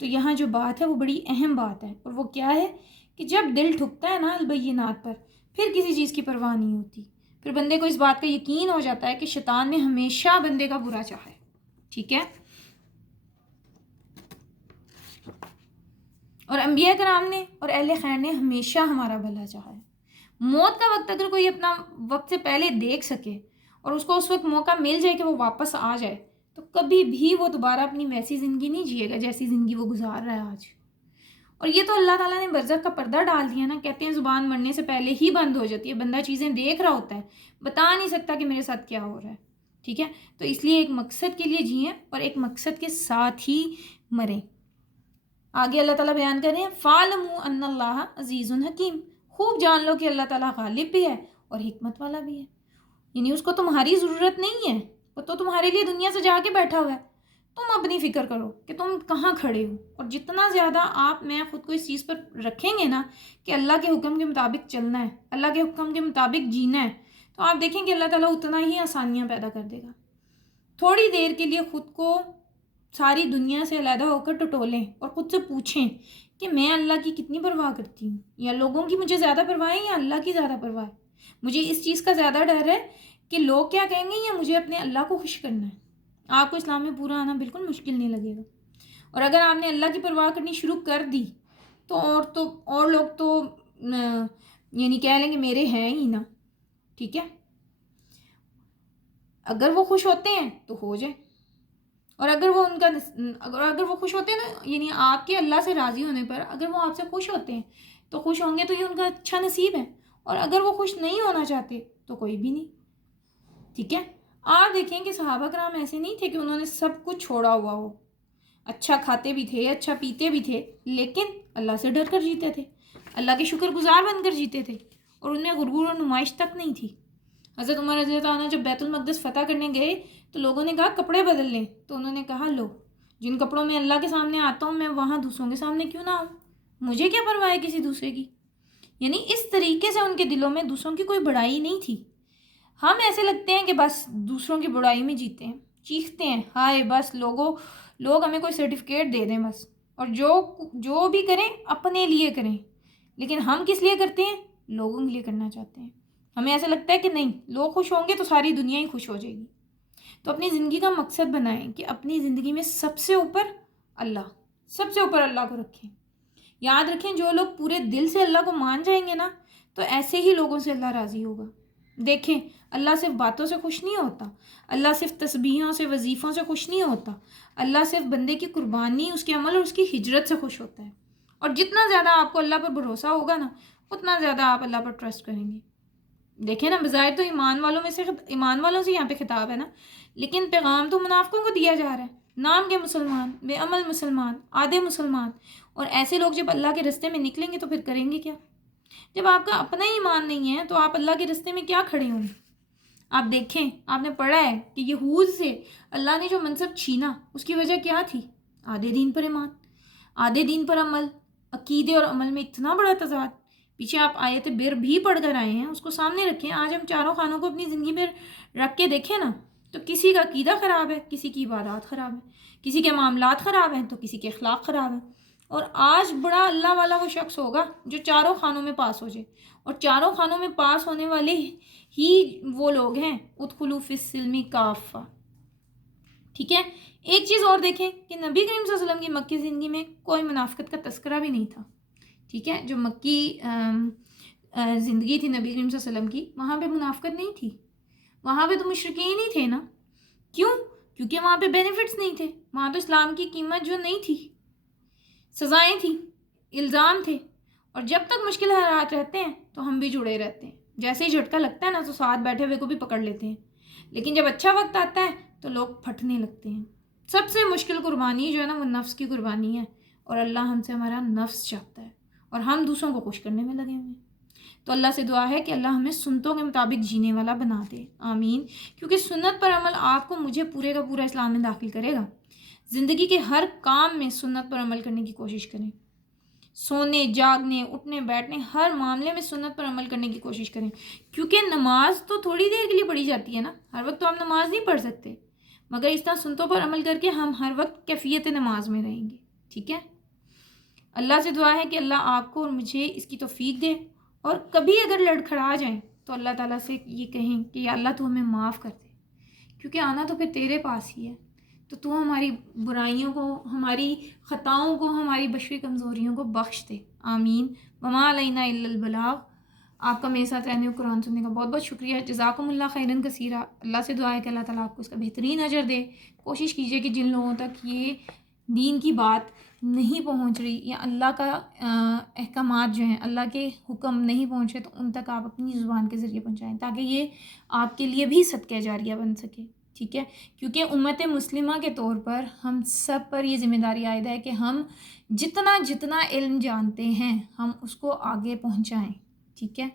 تو یہاں جو بات ہے وہ بڑی اہم بات ہے، اور وہ کیا ہے کہ جب دل ٹھکتا ہے نا البینات پر، پھر کسی چیز کی پرواہ نہیں ہوتی، پھر بندے کو اس بات کا یقین ہو جاتا ہے کہ شیطان نے ہمیشہ بندے کا برا چاہا ہے. ٹھیک ہے، اور انبیاء کرام نے اور اہل خیر نے ہمیشہ ہمارا بھلا چاہا ہے. موت کا وقت اگر کوئی اپنا وقت سے پہلے دیکھ سکے اور اس کو اس وقت موقع مل جائے کہ وہ واپس آ جائے، تو کبھی بھی وہ دوبارہ اپنی ویسی زندگی نہیں جیے گا جیسی زندگی وہ گزار رہا ہے آج. اور یہ تو اللہ تعالیٰ نے برزخ کا پردہ ڈال دیا نا. کہتے ہیں زبان مرنے سے پہلے ہی بند ہو جاتی ہے، بندہ چیزیں دیکھ رہا ہوتا ہے، بتا نہیں سکتا کہ میرے ساتھ کیا ہو رہا ہے. ٹھیک ہے، تو اس لیے ایک مقصد کے لیے جئیں اور ایک مقصد کے ساتھ ہی مریں. آگے اللہ تعالیٰ بیان کر رہے ہیں فَاعْلَمُوا أَنَّ اللَّهَ عَزِيزٌ حَكِيمٌ. خوب جان لو کہ اللہ تعالیٰ غالب بھی ہے اور حکمت والا بھی ہے. یعنی اس کو تمہاری ضرورت نہیں ہے، وہ تو تمہارے لیے دنیا سے جا کے بیٹھا ہوا ہے. تم اپنی فکر کرو کہ تم کہاں کھڑے ہو، اور جتنا زیادہ میں خود کو اس چیز پر رکھیں گے نا کہ اللہ کے حکم کے مطابق چلنا ہے، اللہ کے حکم کے مطابق جینا ہے، تو آپ دیکھیں کہ اللہ تعالیٰ اتنا ہی آسانیاں پیدا کر دے گا. تھوڑی دیر کے لیے خود کو ساری دنیا سے علیحدہ ہو کر ٹٹولیں اور خود سے پوچھیں کہ میں اللہ کی کتنی پرواہ کرتی ہوں، یا لوگوں کی مجھے زیادہ پرواہ ہے یا اللہ کی زیادہ پرواہ ہے. مجھے اس چیز کا زیادہ ڈر ہے کہ لوگ کیا کہیں گے، یا مجھے اپنے اللہ کو خوش کرنا ہے. آپ کو اسلام میں پورا آنا بالکل مشکل نہیں لگے گا. اور اگر آپ نے اللہ کی پرواہ کرنی شروع کر دی تو اور لوگ تو یعنی کہہ لیں گے میرے ہیں ہی نا. ٹھیک ہے، اگر وہ خوش ہوتے ہیں تو ہو جائے، اور اگر وہ خوش ہوتے ہیں نا، یعنی آپ کے اللہ سے راضی ہونے پر اگر وہ آپ سے خوش ہوتے ہیں تو خوش ہوں گے تو یہ ان کا اچھا نصیب ہے. اور اگر وہ خوش نہیں ہونا چاہتے تو کوئی بھی نہیں. ٹھیک ہے، آپ دیکھیں کہ صحابہ کرام ایسے نہیں تھے کہ انہوں نے سب کچھ چھوڑا ہوا ہو. اچھا کھاتے بھی تھے، اچھا پیتے بھی تھے، لیکن اللہ سے ڈر کر جیتے تھے، اللہ کے شکر گزار بن کر جیتے تھے، اور ان میں غرور اور نمائش تک نہیں تھی. حضرت عمر رضی اللہ عنہ جب بیت المقدس فتح کرنے گئے تو لوگوں نے کہا کپڑے بدل لیں، تو انہوں نے کہا لو، جن کپڑوں میں اللہ کے سامنے آتا ہوں میں وہاں دوسروں کے سامنے کیوں نہ آؤں، مجھے کیا پرواہ ہے کسی دوسرے کی. یعنی اس طریقے سے ان کے دلوں میں دوسروں کی کوئی بڑائی نہیں تھی. ہم ایسے لگتے ہیں کہ بس دوسروں کی بڑائی میں جیتے ہیں، چیختے ہیں ہائے بس لوگ ہمیں کوئی سرٹیفکیٹ دے دیں بس، اور جو بھی کریں اپنے لیے کریں. لیکن ہم کس لیے کرتے ہیں؟ لوگوں کے لیے کرنا چاہتے ہیں. ہمیں ایسا لگتا ہے کہ نہیں، لوگ خوش ہوں گے تو ساری دنیا ہی خوش ہو جائے گی. تو اپنی زندگی کا مقصد بنائیں کہ اپنی زندگی میں سب سے اوپر اللہ کو رکھیں. یاد رکھیں جو لوگ پورے دل سے اللہ کو مان جائیں گے نا، تو ایسے ہی لوگوں سے اللہ راضی ہوگا. دیکھیں اللہ صرف باتوں سے خوش نہیں ہوتا، اللہ صرف تسبیحوں سے وظیفوں سے خوش نہیں ہوتا، اللہ صرف بندے کی قربانی، اس کے عمل اور اس کی ہجرت سے خوش ہوتا ہے. اور جتنا زیادہ آپ کو اللہ پر بھروسہ ہوگا نا، اتنا زیادہ آپ اللہ پر ٹرسٹ کریں گے. دیکھیں نا، بظاہر تو ایمان والوں سے یہاں پہ خطاب ہے نا، لیکن پیغام تو منافقوں کو دیا جا رہا ہے. نام کے مسلمان، بے عمل مسلمان، آدھے مسلمان. اور ایسے لوگ جب اللہ کے رستے میں نکلیں گے تو پھر کریں گے کیا؟ جب آپ کا اپنا ہی ایمان نہیں ہے تو آپ اللہ کے رستے میں کیا کھڑے ہوں گے؟ آپ دیکھیں، آپ نے پڑھا ہے کہ یہود سے اللہ نے جو منصب چھینا اس کی وجہ کیا تھی؟ آدھے دین پر ایمان، آدھے دین پر عمل. عقیدے اور عمل میں اتنا بڑا تضاد. پیچھے آپ آیت بر بھی پڑھ کر آئے ہیں، اس کو سامنے رکھیں. آج ہم چاروں خانوں کو اپنی زندگی میں رکھ کے دیکھیں نا، تو کسی کا عقیدہ خراب ہے، کسی کی عبادات خراب ہے، کسی کے معاملات خراب ہیں تو کسی کے اخلاق خراب ہیں. اور آج بڑا اللہ والا وہ شخص ہوگا جو چاروں خانوں میں پاس ہو جائے. اور چاروں خانوں میں پاس ہونے والے ہی وہ لوگ ہیں ادخلوا فی السلم کافہ. ٹھیک ہے، ایک چیز اور دیکھیں کہ نبی کریم صلی اللہ علیہ وسلم کی مکی زندگی میں کوئی منافقت کا تذکرہ بھی نہیں تھا. ٹھیک ہے، جو مکی زندگی تھی نبی کریم صلی اللہ علیہ وسلم کی، وہاں پہ منافقت نہیں تھی، وہاں پہ تو مشرکین ہی تھے نا. کیوں؟ کیونکہ وہاں پہ بینیفٹس نہیں تھے، وہاں تو اسلام کی قیمت جو نہیں تھی، سزائیں تھیں، الزام تھے. اور جب تک مشکل حالات رہتے ہیں تو ہم بھی جڑے رہتے ہیں. جیسے ہی جھٹکا لگتا ہے نا تو ساتھ بیٹھے ہوئے کو بھی پکڑ لیتے ہیں. لیکن جب اچھا وقت آتا ہے تو لوگ پھٹنے لگتے ہیں. سب سے مشکل قربانی جو ہے نا وہ نفس کی قربانی ہے، اور اللہ ہم سے ہمارا نفس چاہتا ہے، اور ہم دوسروں کو خوش کرنے میں لگے ہوئے ہیں. تو اللہ سے دعا ہے کہ اللہ ہمیں سنتوں کے مطابق جینے والا بنا دے، آمین. کیونکہ سنت پر عمل آپ کو مجھے پورے کا پورا اسلام میں داخل کرے گا. زندگی کے ہر کام میں سنت پر عمل کرنے کی کوشش کریں. سونے، جاگنے، اٹھنے، بیٹھنے، ہر معاملے میں سنت پر عمل کرنے کی کوشش کریں. کیونکہ نماز تو تھوڑی دیر کے لیے پڑھی جاتی ہے نا، ہر وقت تو ہم نماز نہیں پڑھ سکتے، مگر اس طرح سنتوں پر عمل کر کے ہم ہر وقت کیفیت نماز میں رہیں گے. ٹھیک ہے. اللہ سے دعا ہے کہ اللہ آپ کو اور مجھے اس کی توفیق دے، اور کبھی اگر لڑکھڑا جائیں تو اللہ تعالیٰ سے یہ کہیں کہ یا اللہ تو ہمیں معاف کر دے، کیونکہ آنا تو پھر تیرے پاس ہی ہے. تو ہماری برائیوں کو، ہماری خطاؤں کو، ہماری بشری کمزوریوں کو بخش دے. آمین. وما علینا الا البلاغ. آپ کا میرے ساتھ رہنے اور قرآن سننے کا بہت بہت شکریہ. جزاکم اللہ خیرن کثیرہ. اللہ سے دعا ہے کہ اللہ تعالیٰ آپ کو اس کا بہترین اجر دے. کوشش کیجئے کہ جن لوگوں تک یہ دین کی بات نہیں پہنچ رہی، یا اللہ کا احکامات جو ہیں، اللہ کے حکم نہیں پہنچے، تو ان تک آپ اپنی زبان کے ذریعے پہنچائیں، تاکہ یہ آپ کے لیے بھی صدقہ جاریہ بن سکے. ٹھیک ہے، کیونکہ امت مسلمہ کے طور پر ہم سب پر یہ ذمہ داری عائد ہے کہ ہم جتنا علم جانتے ہیں ہم اس کو آگے پہنچائیں. ٹھیک ہے.